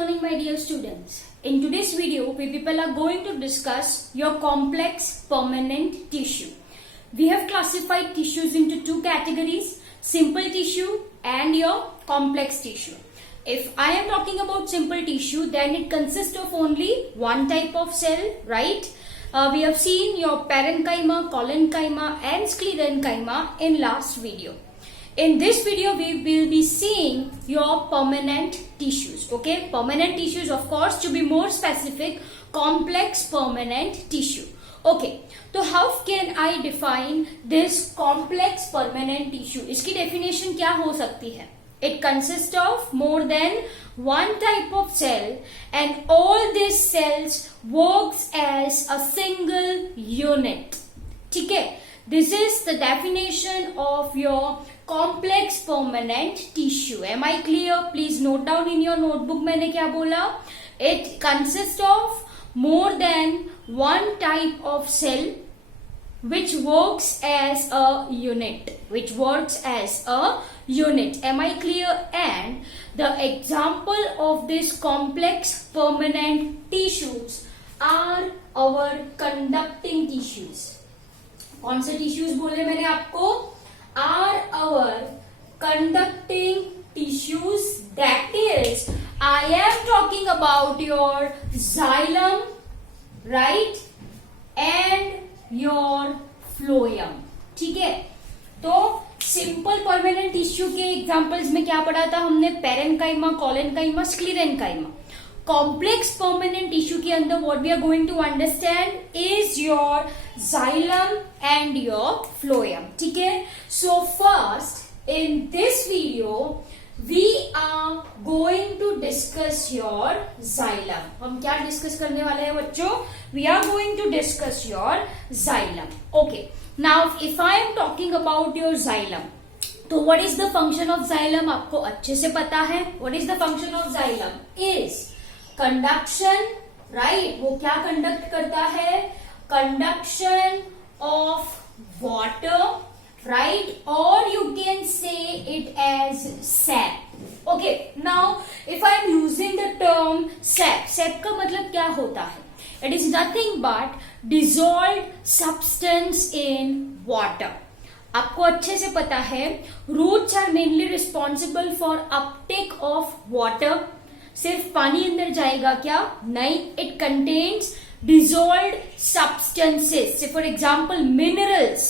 learning, my dear students. In today's video, we people are going to discuss your complex permanent tissue. We have classified tissues into two categories, simple tissue and your complex tissue. If I am talking about simple tissue, then it consists of only one type of cell, right? We have seen your parenchyma, collenchyma and sclerenchyma in last video. In this video, we will be seeing your permanent tissues. Okay, permanent tissues, of course, to be more specific, complex permanent tissue. Okay, so how can I define this complex permanent tissue? इसकी definition क्या हो सकती है? It consists of more than one type of cell and all these cells works as a single unit. ठीक है? This is the definition of your complex permanent tissue. Am I clear? Please note down in your notebook मैंने क्या बोला? It consists of more than one type of cell which works as a unit. Which works as a unit. Am I clear? And the example of this complex permanent tissues are our conducting tissues. कौन से tissues बोले मैंने आपको? Are our conducting tissues, that is, I am talking about your xylem, right, and your phloem. ठीक है? तो simple permanent tissue के examples में क्या पढ़ा था हमने? Parenchyma, collenchyma, sclerenchyma. Complex permanent tissue के अंदर what we are going to understand is your xylem and your phloem. ठीक है? So first in this video we are going to discuss your xylem. हम क्या डिस्कस करने वाले हैं बच्चों? We are going to discuss your xylem. Okay. Now if I am talking about your xylem, तो what is the function of xylem? आपको अच्छे से पता है. What is the function of xylem? Is conduction, right? वो क्या conduct करता है? Conduction of water, right? Or you can say it as sap. Okay, now if I am using the term sap, sap का मतलब क्या होता है? It is nothing but dissolved substance in water. आपको अच्छे से पता है, roots are mainly responsible for uptake of water. सिर्फ पानी अंदर जाएगा क्या? नहीं, it contains dissolved substances. Say for example minerals,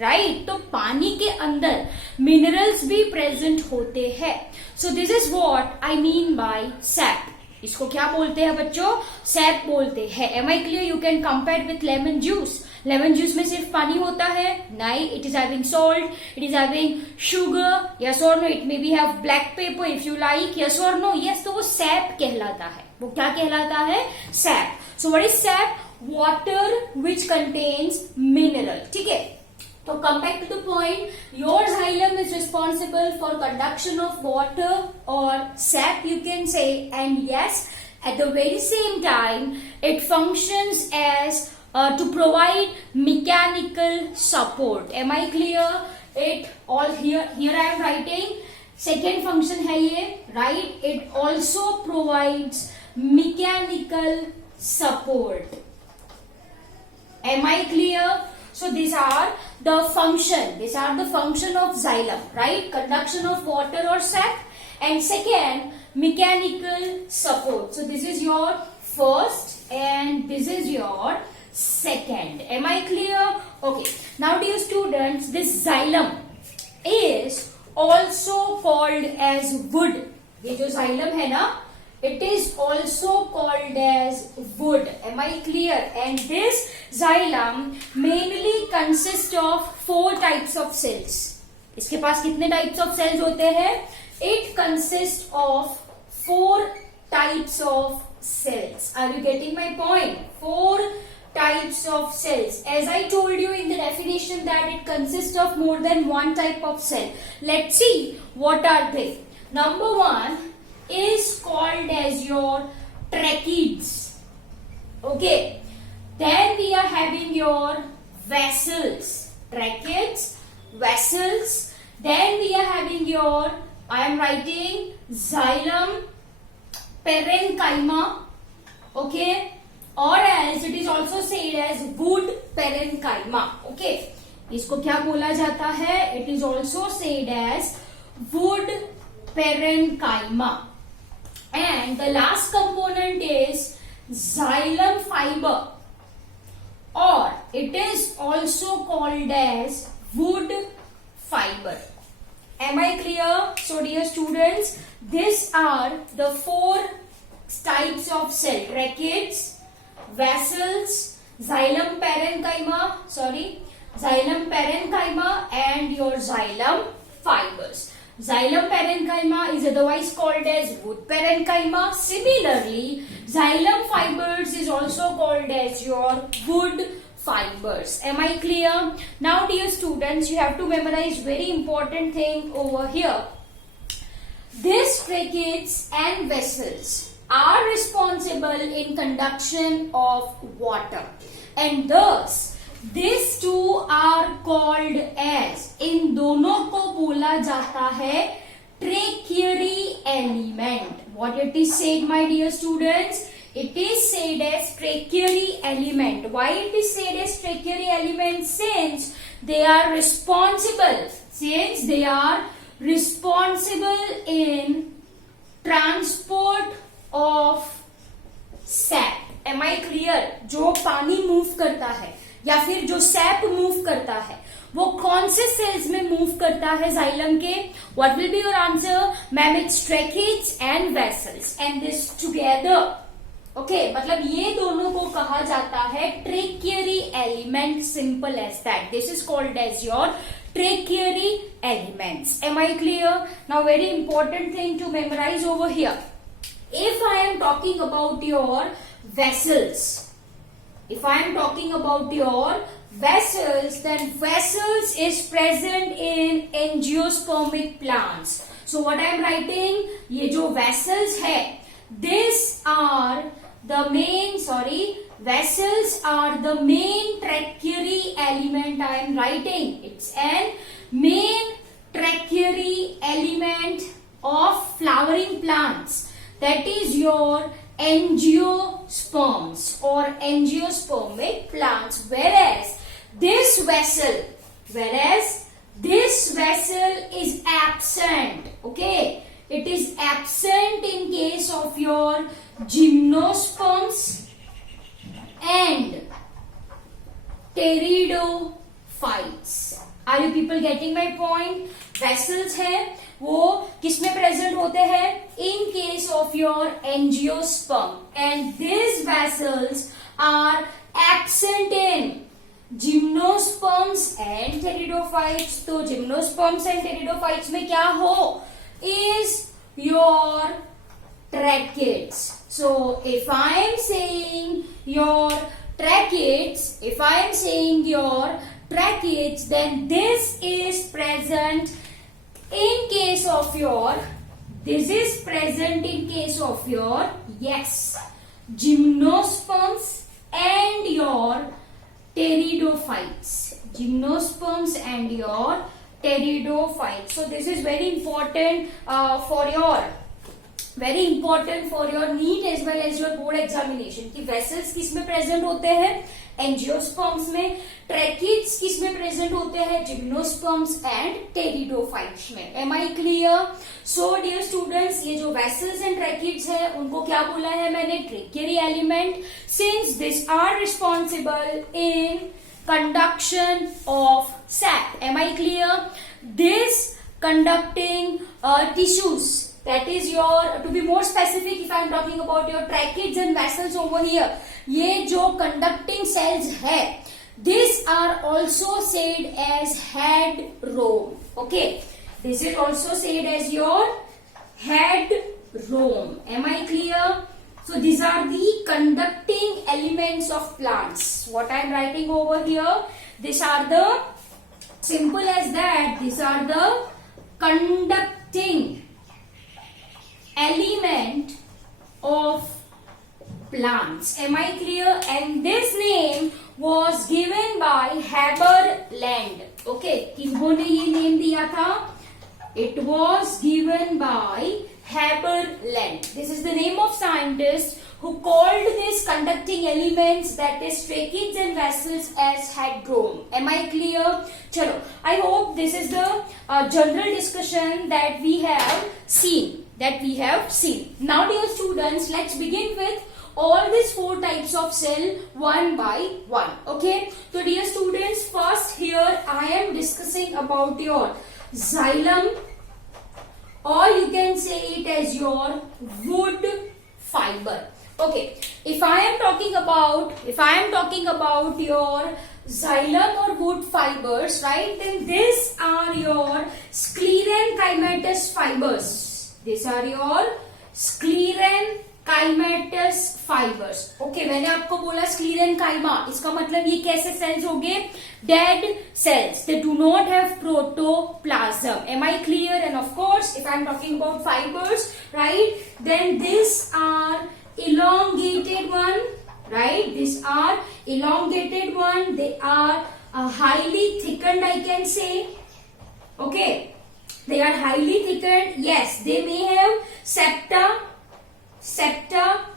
right? तो पानी के अंदर minerals भी present होते हैं. So this is what I mean by sap. इसको क्या बोलते हैं बच्चों? sap बोलते हैं. Am I clear? You can compare with lemon juice. Lemon juice में सिर्फ पानी होता है? नहीं, it is having salt, it is having sugar, yes or no? It may be have black pepper if you like, yes or no? Yes, तो वो sap कहलाता है. वो क्या कहलाता है? sap. So what is sap? Water which contains mineral. ठीक है? तो come back to the point. Your xylem is responsible for conduction of water or sap, you can say, and yes, at the very same time, it functions as to provide mechanical support. Am I clear? It all here I am writing. Second function है ये, right? It also provides mechanical support. Am I clear? So these are the function. These are the function of xylem, right? Conduction of water or sap, and second, mechanical support. So this is your first, and this is your second. Am I clear? Okay. Now dear students, this xylem is also called as wood. ये जो xylem है ना, it is also called as wood. Am I clear? And this xylem mainly consists of 4 types of cells. इसके पास कितने types of cells होते हैं? It consists of 4 types of cells. Are you getting my point? 4 types of cells. As I told you in the definition that it consists of more than one type of cell. Let's see what are they. Number 1 is called as your tracheids. Okay. Then we are having your vessels. Tracheids, vessels. Then we are having your, I am writing xylem, parenchyma, okay, or else it is also said as wood parenchyma, okay. इसको क्या बोला जाता है? It is also said as wood parenchyma. And the last component is xylem fiber, or it is also called as wood fiber. Am I clear? So dear students, these are the four types of cell: tracheids, vessels, xylem parenchyma and your xylem fibers. Xylem parenchyma is otherwise called as wood parenchyma. Similarly, xylem fibers is also called as your wood fibers. Am I clear? Now dear students, you have to memorize very important thing over here. These tracheids and vessels are responsible in conduction of water, and thus these two are called as, इन दोनों को बोला जाता है tracheary element. What it is said, my dear students? It is said as tracheary element. Why it is said as tracheary element? Since they are responsible in transport of sap. Am I clear? जो पानी move करता है या फिर जो SAP move करता है वो कौन से सेल्स में मूव करता है जाइलम के? What will be your answer? Ma'am, it's tracheids and vessels and this together, okay, मतलब ये दोनों को कहा जाता है tracheary element. Simple as that. This is called as your tracheary elements. Am I clear? Now very important thing to memorize over here. If I am talking about your vessels, then vessels is present in angiospermic plants. So what I am writing, ये जो vessels है, vessels are the main tracheary element I am writing. It's an main tracheary element of flowering plants. That is your angiosperms or angiospermic plants. Whereas this vessel is absent. Okay, it is absent in case of your gymnosperms and pteridophytes. Are you people getting my point? Vessels है वो किसमें present होते हैं? In case of your angiosperm, and this vessels are absent in gymnosperms and pteridophytes. तो gymnosperms and pteridophytes में क्या हो? Is your tracheids. So if I am saying your tracheids, then this is present in case of your gymnosperms and your pteridophytes. So this is very important for your NEET as well as your board examination कि vessels किस में present होते हैं? Angiosperms में. Tracheids किस में present होते हैं? जिम्नोस्पर्म्स एंड टेरिडोफाइट्स में. Am I clear? So dear students, ये जो वेसल्स एंड ट्रैकीड्स है उनको क्या बोला है मैंने? Tracheary element. Since this are responsible in conduction of sap. Am I clear? This conducting tissues, that is your, to be more specific, if I am talking about your tracheids and vessels over here, ये जो conducting cells है, these are also said as head rome. Okay, this is also said as your head rome. Am I clear? So these are the conducting elements of plants. What I am writing over here, these are the, simple as that, these are the conducting element of plants. Am I clear? And this name was given by Haberland. Okay, किन्होंने ये name दिया था? It was given by Haberland. This is the name of scientist who called these conducting elements, that is tracheids and vessels, as hadrome. Am I clear? Chalo, I hope this is the general discussion that we have seen. Now dear students, let's begin with all these 4 types of cell one by one. Okay, so dear students, first here I am discussing about your xylem, or you can say it as your wood fiber. Okay, if I am talking about your xylem or wood fibers, right, then these are your sclerenchymatous fibers. These are your sclerenchymatous fibers. Okay, मैंने आपको बोला sclerenchyma, इसका मतलब ये कैसे cells हो गए? Dead cells. They do not have protoplasm. Am I clear? And of course, if I am talking about fibers, right, then these are elongated one, right? These are elongated one. They are highly thickened, I can say. Okay, they are highly thickened. Yes, they may have septa, so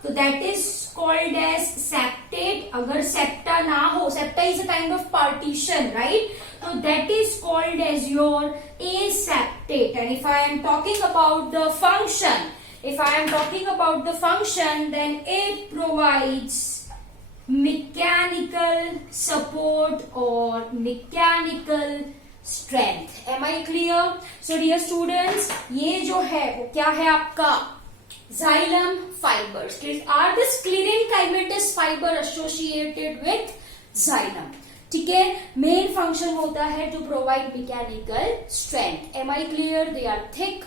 that is called as septate. अगर septa ना हो, septa is a kind of partition, right? So that is called as your aseptate. And if I am talking about the function, then it provides mechanical support or mechanical strength. Am I clear? So dear students, ये जो है वो क्या है आपका xylem fibers. Are the sclerenchymatous fiber associated with xylem? ठीक है, main function होता है to provide mechanical strength. Am I clear? They are thick.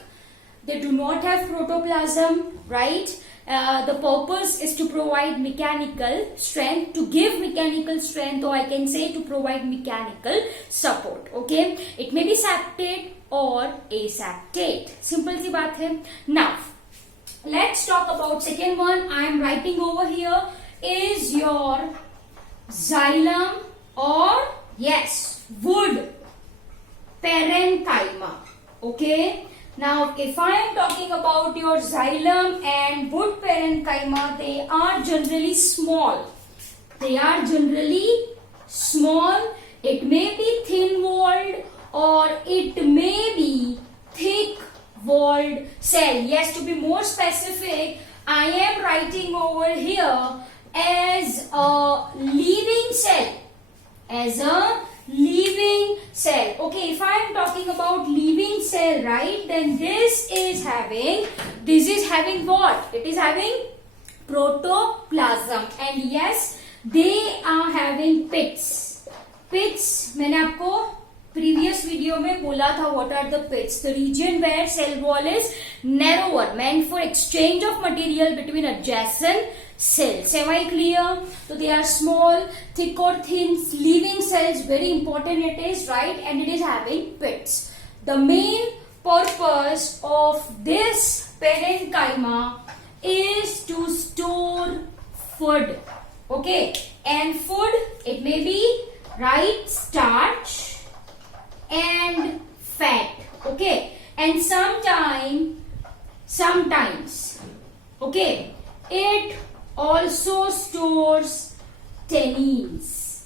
They do not have protoplasm, right? The purpose is to provide mechanical strength, to give mechanical strength, or I can say to provide mechanical support. Okay, it may be septate or aseptate. Simple सी बात है. Now, let's talk about second one. I am writing over here is your xylem or yes, wood parenchyma. Okay. Now, if I am talking about your xylem and wood parenchyma, they are generally small. It may be thin-walled or it may be thick-walled cell. Yes, to be more specific, I am writing over here as a living cell. Okay, if I am talking about living cell, right, then this is having what? It is having protoplasm, and yes, they are having pits. मैंने आपको previous video में बोला था what are the pits? The region where cell wall is narrower, meant for exchange of material between adjacent cells. Am I clear? So they are small, thick or thin living cells. Very important it is, right? And it is having pits. The main purpose of this parenchyma is to store food. Okay, and food, it may be right, starch and fat. Okay, and sometimes, okay, it also stores tannins.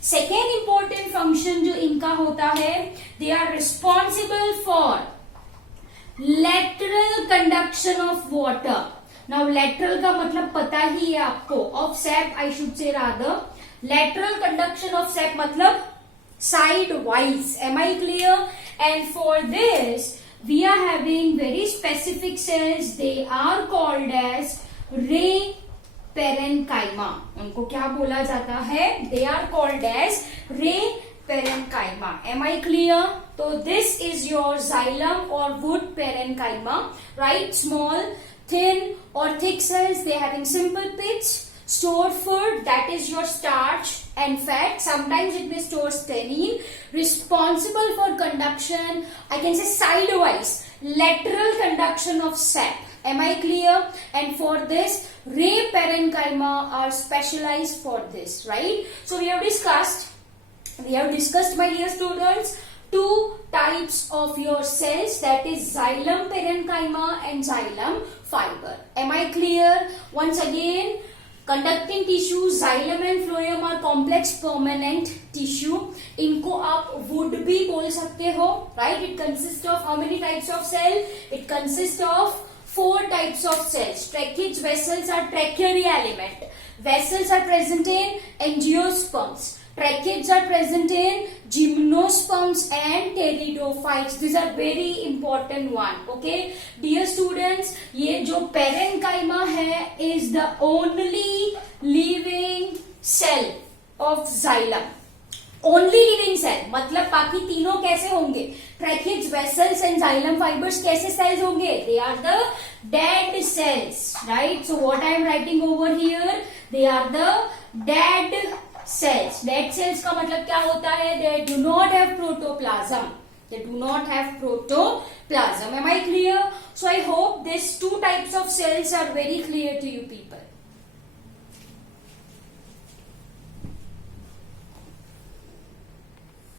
Second important function जो इनका होता है, they are responsible for lateral conduction of water. Now lateral का मतलब पता ही है आपको, of sap I should say rather. Lateral conduction of sap मतलब sidewise. Am I clear? And for this we are having very specific cells. They are called as ray parenchyma. उनको क्या बोला जाता है? They are called as ray parenchyma. Am I clear? So this is your xylem or wood parenchyma, right? Small, thin or thick cells. They are having simple pits. Store food, that is your starch and fat. Sometimes it may store tannin. Responsible for conduction, I can say sidewise, lateral conduction of sap. Am I clear? And for this, ray parenchyma are specialized for this, right? So we have discussed, my dear students, two types of of your cells, that is xylem parenchyma and xylem fiber. Am I clear? Once again, conducting tissue, xylem and phloem are complex permanent tissue. इनको आप would भी बोल सकते हो, right? It consists of how many types of cell? It consists of 4 types of cells. Tracheate vessels are tracheary element. Vessels are present in angiosperms. Tracheates are present in gymnosperms and pteridophytes. These are very important one. Okay, dear students, ये जो parenchyma है is the only living cell of xylem. Only living cell, मतलब बाकी तीनों कैसे होंगे? Tracheates, vessels and xylem fibers कैसे cells होंगे? They are the dead cells, right? So what I am writing over here, they are the dead cells. Dead cells का मतलब क्या होता है? They do not have protoplasm. They do not have protoplasm. Am I clear? So I hope these 2 types of cells are very clear to you people.